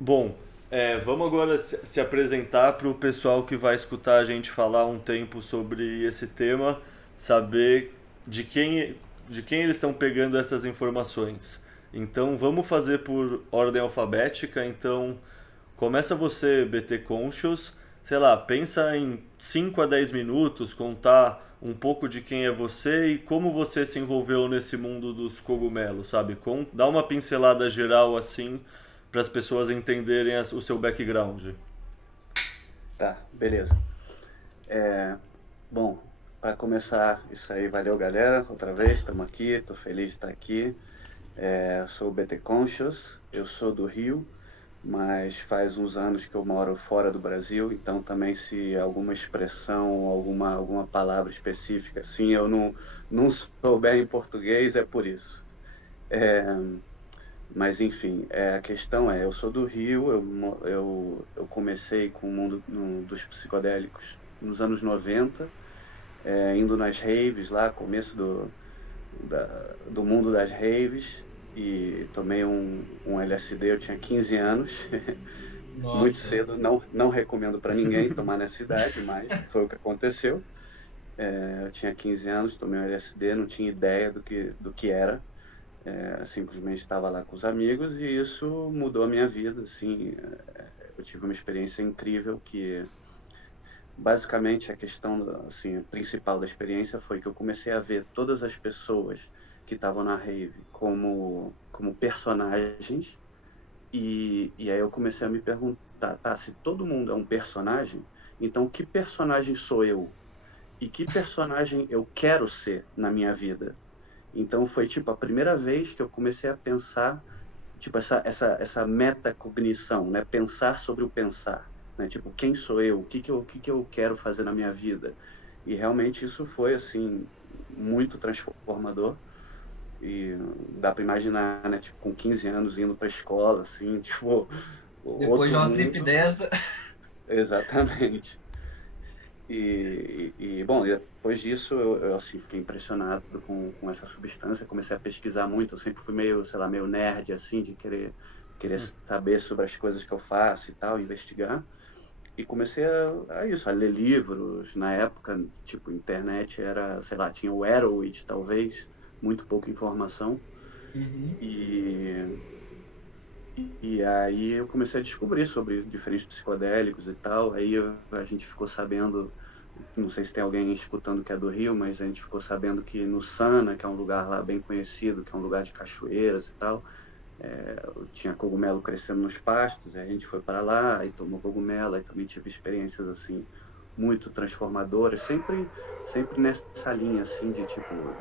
Bom, vamos agora se apresentar para o pessoal que vai escutar a gente falar um tempo sobre esse tema, saber de quem, de quem eles estão pegando essas informações. Então, vamos fazer por ordem alfabética. Então, começa você, BT Conscious. Sei lá, pensa em 5 a 10 minutos, contar um pouco de quem é você e como você se envolveu nesse mundo dos cogumelos, sabe? Dá uma pincelada geral assim para as pessoas entenderem o seu background. Tá, beleza. Bom, para começar isso aí, valeu galera, outra vez, estamos aqui, estou feliz de estar aqui. Eu sou o BT Conscious, eu sou do Rio, mas faz uns anos que eu moro fora do Brasil, então também se alguma expressão, alguma palavra específica assim, eu não souber em português, é por isso. É, mas enfim, a questão eu sou do Rio, eu comecei com o mundo dos psicodélicos nos anos 90, indo nas raves lá, começo do mundo das raves, e tomei um LSD, eu tinha 15 anos, muito Nossa, cedo, não recomendo para ninguém tomar nessa idade, mas foi o que aconteceu. Eu tinha 15 anos, tomei um LSD, não tinha ideia do que era, simplesmente estava lá com os amigos e isso mudou a minha vida, assim, eu tive uma experiência incrível que basicamente a questão assim principal da experiência foi que eu comecei a ver todas as pessoas que estavam na rave como personagens e aí eu comecei a me perguntar, tá, se todo mundo é um personagem, então que personagem sou eu e que personagem eu quero ser na minha vida? Então foi tipo a primeira vez que eu comecei a pensar tipo essa metacognição, né? Pensar sobre o pensar, né? Tipo, quem sou eu? O que que eu quero fazer na minha vida? E realmente isso foi assim muito transformador e dá para imaginar, né? Tipo, com 15 anos indo para a escola, assim, tipo, depois de outro uma trip mundo, dessa. exatamente. Bom, depois disso eu assim, fiquei impressionado com essa substância, comecei a pesquisar muito, eu sempre fui meio, sei lá, meio nerd, assim, de querer saber sobre as coisas que eu faço e tal, investigar, e comecei a ler livros, na época, tipo, internet era, sei lá, tinha o Arrowhead, talvez, muito pouca informação, Uhum. e, e aí eu comecei a descobrir sobre diferentes psicodélicos e tal, a gente ficou sabendo, não sei se tem alguém escutando que é do Rio, mas a gente ficou sabendo que no Sana, que é um lugar lá bem conhecido, que é um lugar de cachoeiras e tal, tinha cogumelo crescendo nos pastos, a gente foi para lá e tomou cogumelo, e também tive experiências assim muito transformadoras, sempre nessa linha assim de tipo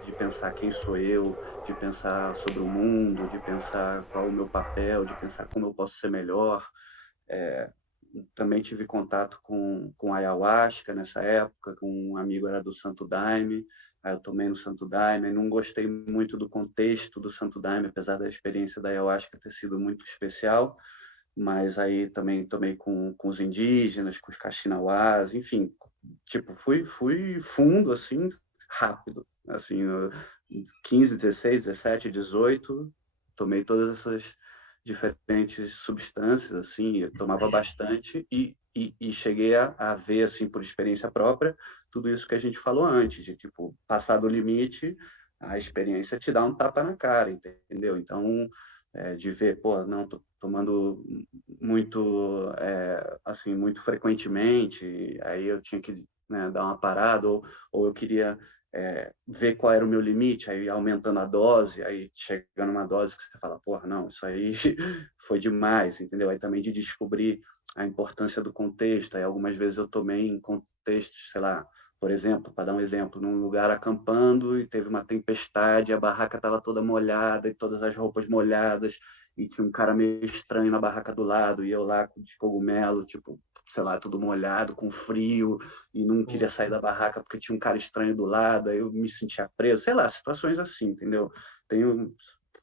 de pensar quem sou eu, de pensar sobre o mundo, de pensar qual é o meu papel, de pensar como eu posso ser melhor. É, Também tive contato com ayahuasca nessa época, com um amigo era do Santo Daime, aí eu tomei no Santo Daime, não gostei muito do contexto do Santo Daime, apesar da experiência da ayahuasca ter sido muito especial, mas aí também tomei com os indígenas, com os caxinauás, enfim, tipo, fui fundo, assim, rápido, assim, 15, 16, 17, 18, tomei todas essas diferentes substâncias, assim, eu tomava bastante e cheguei a ver, assim, por experiência própria, tudo isso que a gente falou antes, de, tipo, passar do limite, a experiência te dá um tapa na cara, entendeu? Então, de ver, pô, não, tô tomando muito, assim, muito frequentemente, aí eu tinha que, né, dar uma parada, ou eu queria ver qual era o meu limite, aí aumentando a dose, aí chegando uma dose que você fala, porra, não, isso aí foi demais, entendeu? Aí também de descobrir a importância do contexto, aí algumas vezes eu tomei em contextos, sei lá, por exemplo, para dar um exemplo, num lugar acampando e teve uma tempestade, a barraca estava toda molhada e todas as roupas molhadas, e tinha um cara meio estranho na barraca do lado, e eu lá de cogumelo, tipo, sei lá, tudo molhado, com frio, e não queria Pô, sair da barraca porque tinha um cara estranho do lado, aí eu me sentia preso, sei lá, situações assim, entendeu? Tenho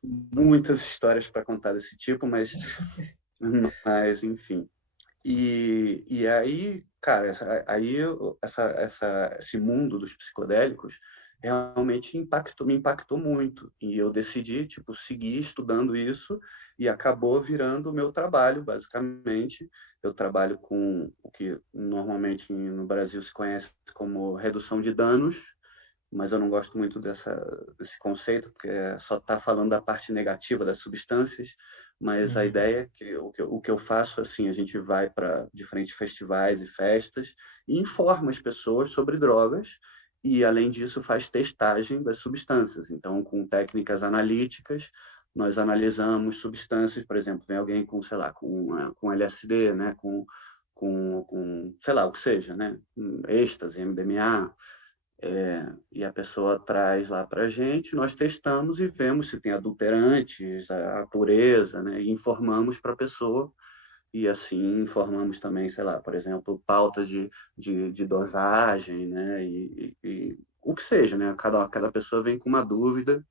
muitas histórias para contar desse tipo, mas enfim. E aí, cara, esse mundo dos psicodélicos realmente me impactou muito. E eu decidi, tipo, seguir estudando isso e acabou virando o meu trabalho, basicamente. Eu trabalho com o que normalmente no Brasil se conhece como redução de danos, mas eu não gosto muito desse conceito, porque só está falando da parte negativa das substâncias, mas a Uhum. ideia é que o que eu faço, assim, a gente vai para diferentes festivais e festas e informa as pessoas sobre drogas e, além disso, faz testagem das substâncias. Então, com técnicas analíticas, nós analisamos substâncias, por exemplo, vem alguém com, sei lá, com LSD, né, sei lá, o que seja, né, êxtase, MDMA, e a pessoa traz lá para a gente, nós testamos e vemos se tem adulterantes, a pureza, né? E informamos para a pessoa, e assim informamos também, sei lá, por exemplo, pautas de dosagem, né? E o que seja, né? Cada pessoa vem com uma dúvida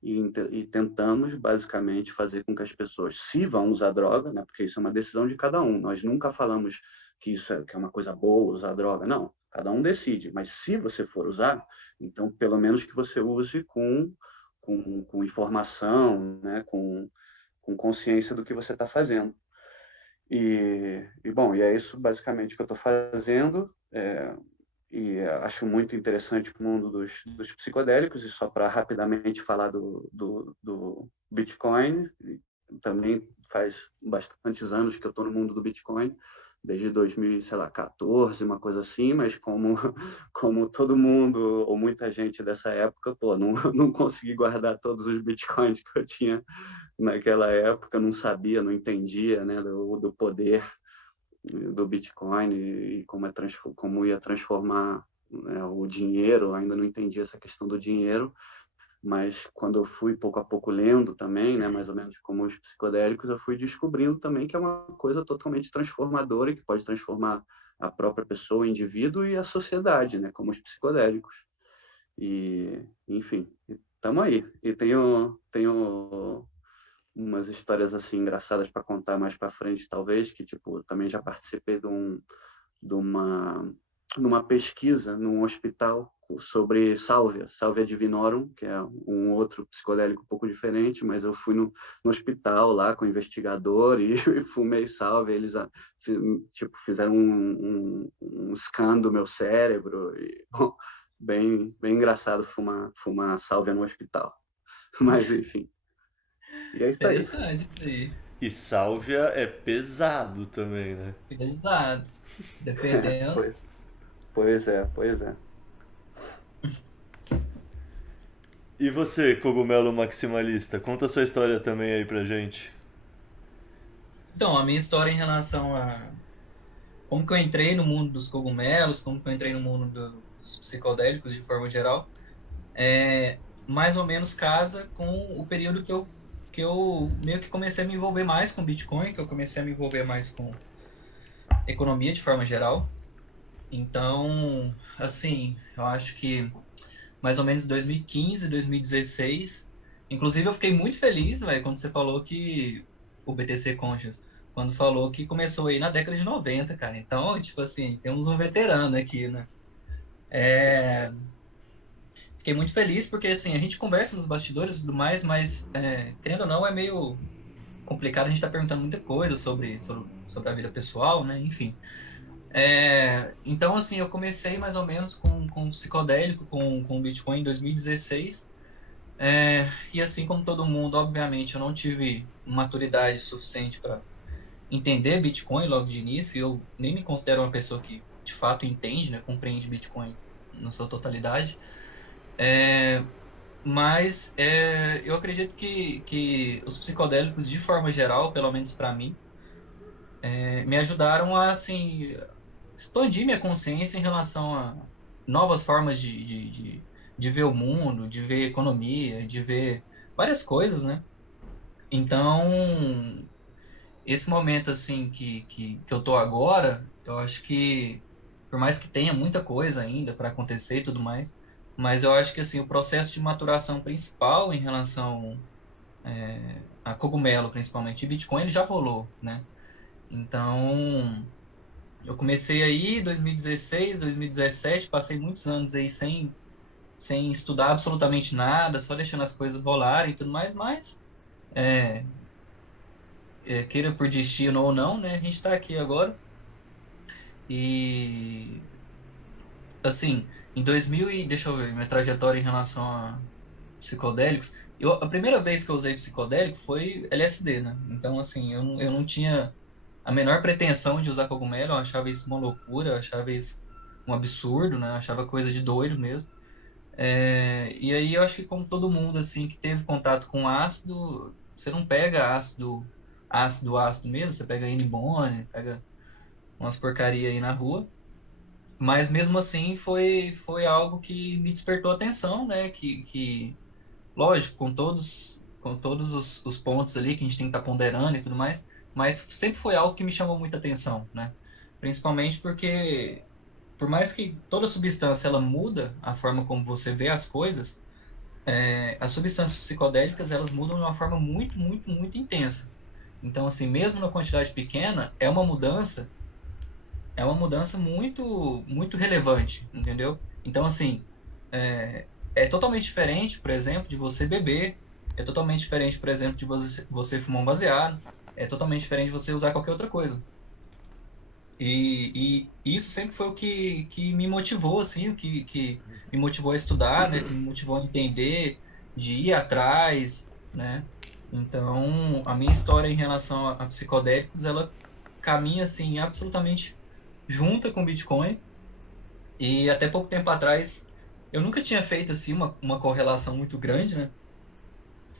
e tentamos basicamente fazer com que as pessoas, se vão usar droga, né, porque isso é uma decisão de cada um, nós nunca falamos que é uma coisa boa usar droga, não, cada um decide, mas se você for usar, então pelo menos que você use com informação, né, com consciência do que você está fazendo. Bom, e é isso basicamente que eu estou fazendo. E acho muito interessante o mundo dos psicodélicos, e só para rapidamente falar do Bitcoin, também faz bastantes anos que eu estou no mundo do Bitcoin, desde 2014, uma coisa assim, mas como todo mundo, ou muita gente dessa época, pô, não consegui guardar todos os Bitcoins que eu tinha naquela época, não sabia, não entendia, né, do poder do Bitcoin e como ia transformar, né, o dinheiro. Ainda não entendi essa questão do dinheiro, mas quando eu fui pouco a pouco lendo também, né, mais ou menos como os psicodélicos, eu fui descobrindo também que é uma coisa totalmente transformadora e que pode transformar a própria pessoa, o indivíduo e a sociedade, né, como os psicodélicos. Enfim, estamos aí. E tenho umas histórias assim engraçadas para contar mais para frente, talvez, que tipo, também já participei de uma pesquisa num hospital sobre Salvia divinorum, que é um outro psicodélico um pouco diferente, mas eu fui no hospital lá com o investigador e fumei Salvia. Eles tipo, fizeram um scan do meu cérebro e, bom, bem engraçado fumar Salvia no hospital. Mas enfim, e é isso aí. Interessante isso aí. E sálvia é pesado também, né? Pesado. Dependendo. Pois, pois é. E você, cogumelo maximalista, conta a sua história também aí pra gente. Então, a minha história em relação a como que eu entrei no mundo dos cogumelos, como que eu entrei no mundo dos psicodélicos de forma geral, mais ou menos casa com o período que eu meio que comecei a me envolver mais com Bitcoin, que eu comecei a me envolver mais com economia de forma geral. Então, assim, eu acho que mais ou menos 2015, 2016. Inclusive, eu fiquei muito feliz, velho, quando você falou que o BTC Conscious, quando falou que começou aí na década de 90, cara. Então, tipo assim, temos um veterano aqui, né? Fiquei muito feliz porque, assim, a gente conversa nos bastidores e tudo mais, mas, querendo ou não, é meio complicado. A gente tá perguntando muita coisa sobre a vida pessoal, né? Enfim. Então, assim, eu comecei mais ou menos com psicodélico, com Bitcoin em 2016. E assim como todo mundo, obviamente, eu não tive maturidade suficiente para entender Bitcoin logo de início. Eu nem me considero uma pessoa que, de fato, entende, né, compreende Bitcoin na sua totalidade. Mas eu acredito que os psicodélicos, de forma geral, pelo menos para mim, me ajudaram a, assim, expandir minha consciência em relação a novas formas de ver o mundo, de ver economia, de ver várias coisas, né? Então, esse momento, assim, que eu tô agora, eu acho que, por mais que tenha muita coisa ainda para acontecer e tudo mais, mas eu acho que, assim, o processo de maturação principal em relação a cogumelo, principalmente, e Bitcoin, ele já rolou, né? Então, eu comecei aí em 2016, 2017, passei muitos anos aí sem sem estudar absolutamente nada, só deixando as coisas rolarem e tudo mais, mas é, queira por destino ou não, né? A gente está aqui agora e assim, em 2000 e deixa eu ver, minha trajetória em relação a psicodélicos, a primeira vez que eu usei psicodélico foi LSD, né? Então assim, eu não tinha a menor pretensão de usar cogumelo, eu achava isso uma loucura, eu achava isso um absurdo, né? Eu achava coisa de doido mesmo. E aí eu acho que como todo mundo assim que teve contato com ácido, você não pega ácido mesmo, você pega Inibone, pega umas porcaria aí na rua, mas mesmo assim foi algo que me despertou atenção, né? Que lógico, com todos os pontos ali que a gente tem que estar ponderando e tudo mais, mas sempre foi algo que me chamou muita atenção, né? Principalmente porque por mais que toda substância ela muda a forma como você vê as coisas, as substâncias psicodélicas elas mudam de uma forma muito, muito, muito intensa. Então, assim, mesmo na quantidade pequena, é uma mudança muito, muito relevante, entendeu? Então, assim, é totalmente diferente, por exemplo, de você beber, é totalmente diferente, por exemplo, de você fumar um baseado, é totalmente diferente de você usar qualquer outra coisa. E isso sempre foi o que me motivou, assim, o que me motivou a estudar, né? Que me motivou a entender, de ir atrás, né? Então, a minha história em relação a psicodélicos, ela caminha, assim, absolutamente junta com o Bitcoin. E até pouco tempo atrás, eu nunca tinha feito, assim, uma correlação muito grande, né?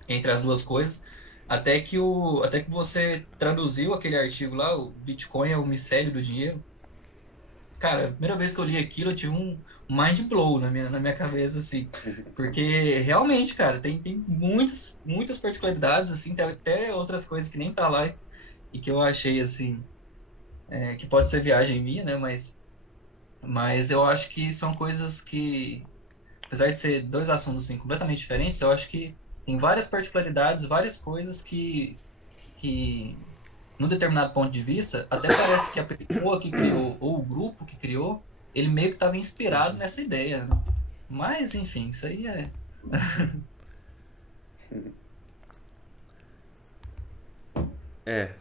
Entre as duas coisas. Até que você traduziu aquele artigo lá, o Bitcoin é o micélio do dinheiro. Cara, a primeira vez que eu li aquilo, eu tive um mind blow na minha cabeça, assim. Porque realmente, cara, tem muitas, muitas particularidades, assim, tem até outras coisas que nem tá lá e que eu achei, assim, que pode ser viagem minha, né? Mas eu acho que são coisas que, apesar de ser dois assuntos, assim, completamente diferentes, eu acho que tem várias particularidades, várias coisas que num determinado ponto de vista, até parece que a pessoa que criou, ou o grupo que criou, ele meio que estava inspirado nessa ideia, né? Mas, enfim, isso aí é...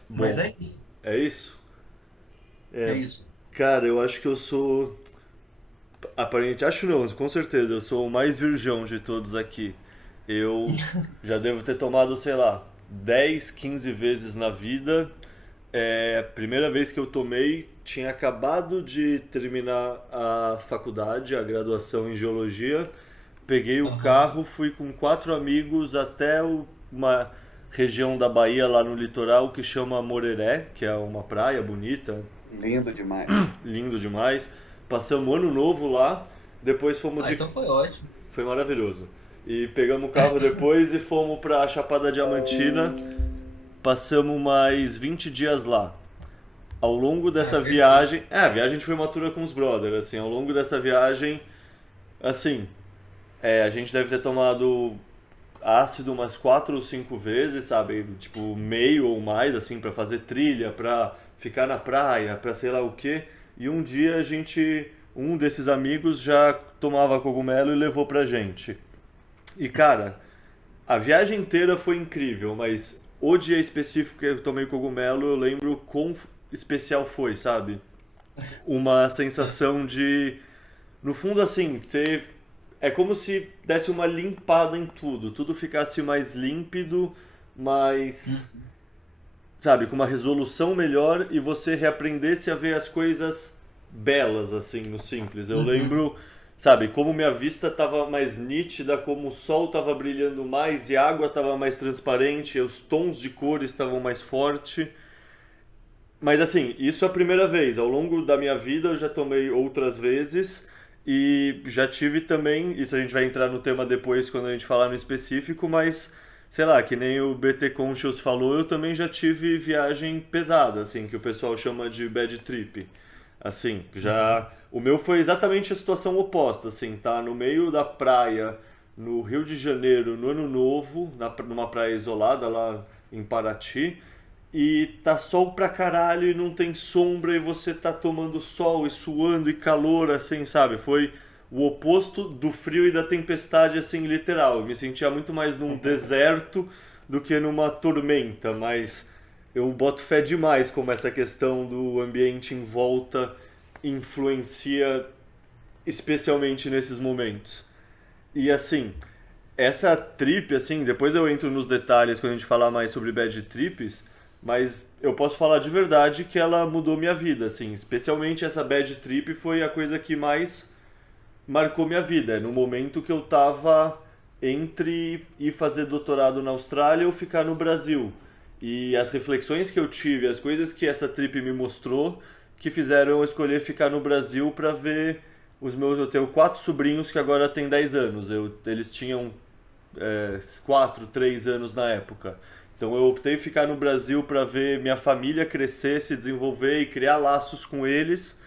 Bom, Mas é isso. é isso? É isso. Cara, eu acho que eu sou. Aparente, acho não, com certeza, eu sou o mais virgão de todos aqui. Eu já devo ter tomado, sei lá, 10, 15 vezes na vida. A primeira vez que eu tomei, tinha acabado de terminar a faculdade, a graduação em geologia. Peguei o Aham. carro, fui com 4 amigos até uma região da Bahia, lá no litoral, que chama Moreré, que é uma praia bonita, Lindo demais. lindo demais. Passamos o ano novo lá, depois fomos Ah, de. então foi ótimo. Foi maravilhoso. E pegamos o carro depois e fomos pra Chapada Diamantina. Passamos mais 20 dias lá. Ao longo Ah, dessa perfeito. viagem. A viagem a gente foi uma tour com os brothers, assim. Ao longo dessa viagem, assim. A gente deve ter tomado ácido umas 4 ou 5 vezes, sabe? Tipo, meio ou mais, assim, pra fazer trilha, pra ficar na praia, pra sei lá o quê. E um dia um desses amigos já tomava cogumelo e levou pra gente. E cara, a viagem inteira foi incrível, mas o dia específico que eu tomei cogumelo, eu lembro quão especial foi, sabe? Uma sensação de, no fundo assim, você é como se desse uma limpada em tudo, tudo ficasse mais límpido, mais, sabe, com uma resolução melhor e você reaprendesse a ver as coisas belas, assim, no simples. Eu Uhum. lembro, sabe, como minha vista estava mais nítida, como o sol estava brilhando mais e a água estava mais transparente, e os tons de cor estavam mais fortes. Mas assim, isso é a primeira vez. Ao longo da minha vida eu já tomei outras vezes e já tive também, isso a gente vai entrar no tema depois quando a gente falar no específico, mas sei lá, que nem o BT Conscious falou, eu também já tive viagem pesada, assim, que o pessoal chama de bad trip. Assim, Uhum. já o meu foi exatamente a situação oposta, assim, tá no meio da praia, no Rio de Janeiro, no Ano Novo, numa praia isolada lá em Paraty, e tá sol pra caralho e não tem sombra e você tá tomando sol e suando e calor, assim, sabe? Foi o oposto do frio e da tempestade, assim, literal. Eu me sentia muito mais num deserto do que numa tormenta, mas eu boto fé demais como essa questão do ambiente em volta influencia especialmente nesses momentos. E assim, essa trip, assim, depois eu entro nos detalhes quando a gente falar mais sobre bad trips, mas eu posso falar de verdade que ela mudou minha vida, assim, especialmente essa bad trip foi a coisa que mais marcou minha vida, no momento que eu tava entre ir fazer doutorado na Austrália ou ficar no Brasil. E as reflexões que eu tive, as coisas que essa trip me mostrou, que fizeram eu escolher ficar no Brasil para ver os meus... Eu tenho 4 sobrinhos que agora têm 10 anos. Eles tinham 4, 3 anos na época. Então eu optei ficar no Brasil para ver minha família crescer, se desenvolver e criar laços com eles,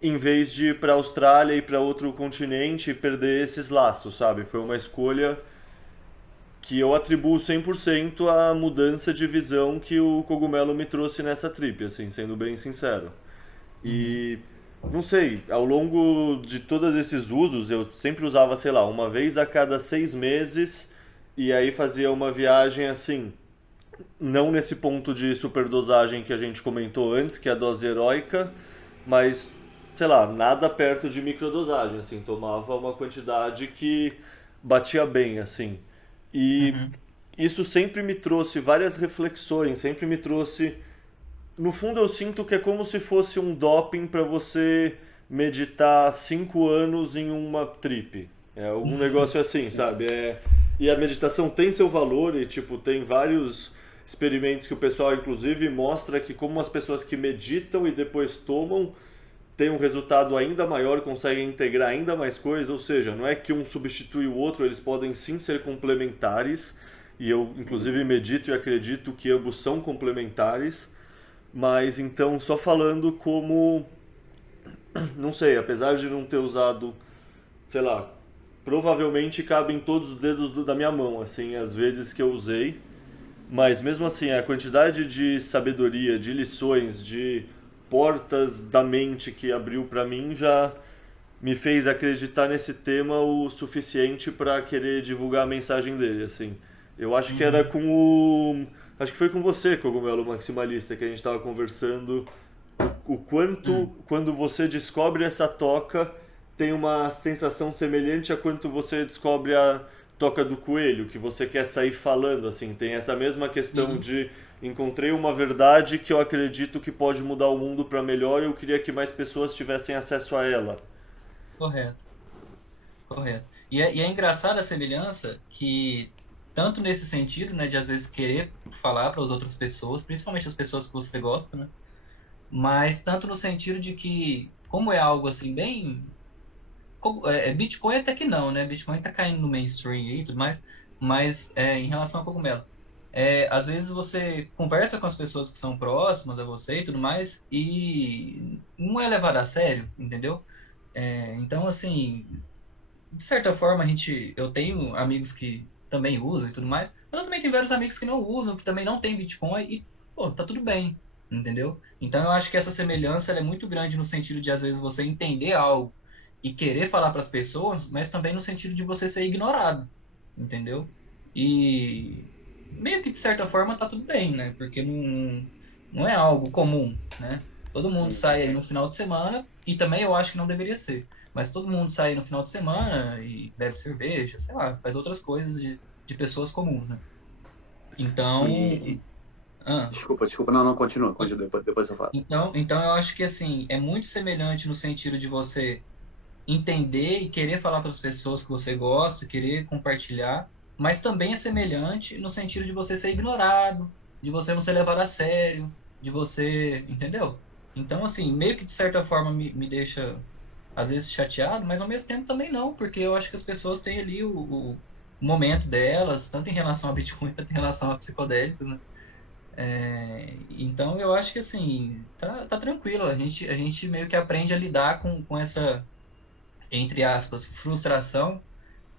em vez de ir para a Austrália e para outro continente e perder esses laços, sabe? Foi uma escolha que eu atribuo 100% à mudança de visão que o cogumelo me trouxe nessa trip, assim, sendo bem sincero. E não sei, ao longo de todos esses usos, eu sempre usava, sei lá, uma vez a cada 6 meses e aí fazia uma viagem assim, não nesse ponto de superdosagem que a gente comentou antes, que é a dose heróica, mas, sei lá, nada perto de microdosagem, assim, tomava uma quantidade que batia bem, assim. E isso sempre me trouxe várias reflexões, sempre me trouxe... No fundo eu sinto que é como se fosse um doping para você meditar 5 anos em uma trip. É algum negócio assim, sabe? E a meditação tem seu valor e, tipo, tem vários experimentos que o pessoal, inclusive, mostra que como as pessoas que meditam e depois tomam têm um resultado ainda maior, conseguem integrar ainda mais coisas, ou seja, não é que um substitui o outro, eles podem sim ser complementares, e eu, inclusive, medito e acredito que ambos são complementares, mas então, só falando como, não sei, apesar de não ter usado, sei lá, provavelmente cabe em todos os dedos da minha mão, assim, as vezes que eu usei, mas mesmo assim, a quantidade de sabedoria, de lições, de portas da mente que abriu pra mim já me fez acreditar nesse tema o suficiente pra querer divulgar a mensagem dele, assim. Eu acho que era com o... Acho que foi com você, Cogumelo Maximalista, que a gente estava conversando o quanto, quando você descobre essa toca, tem uma sensação semelhante a quanto você descobre a toca do coelho, que você quer sair falando, assim. Tem essa mesma questão de encontrei uma verdade que eu acredito que pode mudar o mundo para melhor e eu queria que mais pessoas tivessem acesso a ela. Correto. E é engraçada a semelhança que... Tanto nesse sentido, né, de às vezes querer falar para as outras pessoas, principalmente as pessoas que você gosta, né? Mas tanto no sentido de que, como é algo assim bem... Bitcoin até que não, né? Bitcoin tá caindo no mainstream e tudo mais, mas em relação ao cogumelo, às vezes você conversa com as pessoas que são próximas a você e tudo mais, e não é levado a sério, entendeu? Então, assim, de certa forma, eu tenho amigos que também usam e tudo mais, mas eu também tenho vários amigos que não usam, que também não tem Bitcoin e, pô, tá tudo bem, entendeu? Então eu acho que essa semelhança ela é muito grande no sentido de, às vezes, você entender algo e querer falar para as pessoas, mas também no sentido de você ser ignorado, entendeu? E meio que, de certa forma, tá tudo bem, né? Porque não é algo comum, né? Todo mundo sai aí no final de semana, e também eu acho que não deveria ser. Mas todo mundo sai no final de semana e bebe cerveja, sei lá, faz outras coisas de pessoas comuns, né? Então... Desculpa, não, continua, depois eu falo. Então eu acho que, assim, é muito semelhante no sentido de você entender e querer falar para as pessoas que você gosta, querer compartilhar, mas também é semelhante no sentido de você ser ignorado, de você não ser levado a sério, de você... Entendeu? Então, assim, meio que de certa forma me deixa... às vezes chateado, mas ao mesmo tempo também não, porque eu acho que as pessoas têm ali o momento delas, tanto em relação a Bitcoin quanto em relação a psicodélicos, né? Então eu acho que assim, tá tranquilo, a gente meio que aprende a lidar com essa, entre aspas, frustração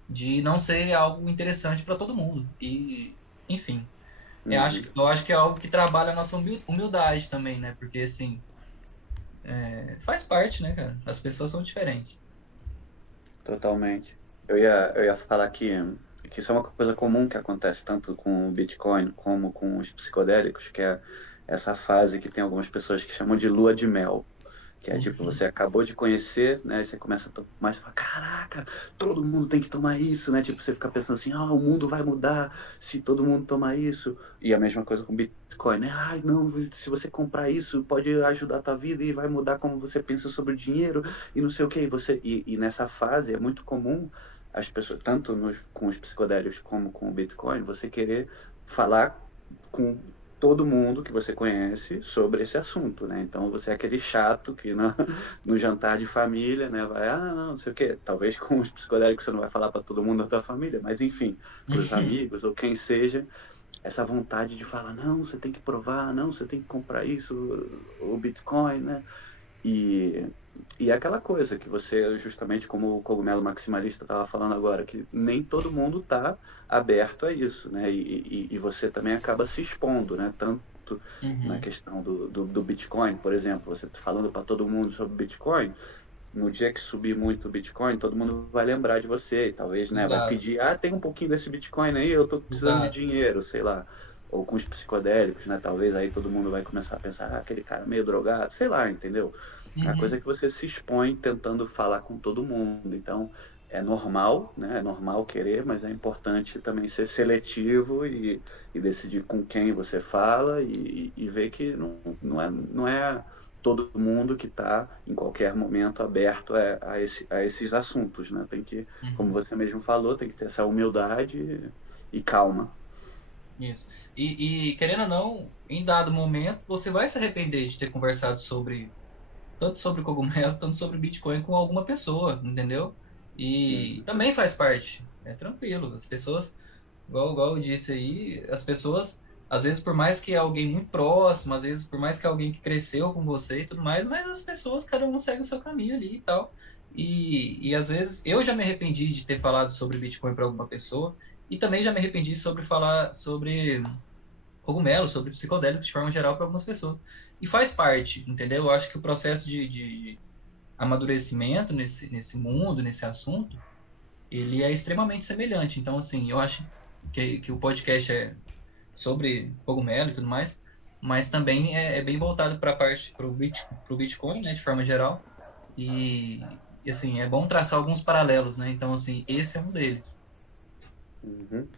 de não ser algo interessante para todo mundo. E, enfim, eu acho que é algo que trabalha a nossa humildade também, né? Porque assim, faz parte, né, cara? As pessoas são diferentes. Totalmente. Eu ia falar que isso é uma coisa comum que acontece tanto com o Bitcoin como com os psicodélicos, que é essa fase que tem algumas pessoas que chamam de lua de mel. Que é tipo, Uhum. você acabou de conhecer, né? Aí você começa a tomar, você fala, caraca, todo mundo tem que tomar isso, né? Tipo, você fica pensando assim, o mundo vai mudar se todo mundo tomar isso. E a mesma coisa com Bitcoin, né? Ai, não, se você comprar isso, pode ajudar a tua vida e vai mudar como você pensa sobre o dinheiro e não sei o quê. E nessa fase é muito comum as pessoas, tanto com os psicodélicos como com o Bitcoin, você querer falar com todo mundo que você conhece sobre esse assunto, né? Então você é aquele chato que no jantar de família, né, vai, não sei o quê. Talvez com os psicodélicos você não vai falar para todo mundo da tua família, mas enfim, para os Uhum. amigos ou quem seja, essa vontade de falar, não, você tem que provar, não, você tem que comprar isso, o Bitcoin, né? E, e é aquela coisa que você, justamente como o cogumelo maximalista estava falando agora, que nem todo mundo está aberto a isso, né? E você também acaba se expondo, né? Tanto na Uhum. questão do Bitcoin, por exemplo, você tá falando para todo mundo sobre Bitcoin, no dia que subir muito o Bitcoin, todo mundo vai lembrar de você e talvez, né, vai Exato, pedir, tem um pouquinho desse Bitcoin aí, eu estou precisando de exato. dinheiro, sei lá. Ou com os psicodélicos, né? Talvez aí todo mundo vai começar a pensar, aquele cara meio drogado, sei lá, entendeu? A coisa Uhum. é que você se expõe tentando falar com todo mundo. Então, é normal, né? É normal querer, mas é importante também ser seletivo e decidir com quem você fala e ver que não é todo mundo que está, em qualquer momento, aberto a esses assuntos, né? Tem que, como Uhum. você mesmo falou, tem que ter essa humildade e calma. Isso. Querendo ou não, em dado momento, você vai se arrepender de ter conversado tanto sobre cogumelo, tanto sobre Bitcoin com alguma pessoa, entendeu? E Uhum. também faz parte, é tranquilo. As pessoas, igual eu disse aí, as pessoas, às vezes, por mais que alguém muito próximo, às vezes, por mais que alguém que cresceu com você e tudo mais, mas as pessoas, cada um segue o seu caminho ali e tal. E às vezes, eu já me arrependi de ter falado sobre Bitcoin para alguma pessoa, e também já me arrependi sobre falar sobre cogumelos, sobre psicodélicos de forma geral para algumas pessoas. E faz parte, entendeu? Eu acho que o processo de amadurecimento nesse mundo, nesse assunto, ele é extremamente semelhante. Então, assim, eu acho que o podcast é sobre cogumelo e tudo mais, mas também é bem voltado para a parte, pro Bitcoin, né, de forma geral. Assim, é bom traçar alguns paralelos, né? Então, assim, esse é um deles. Uhum.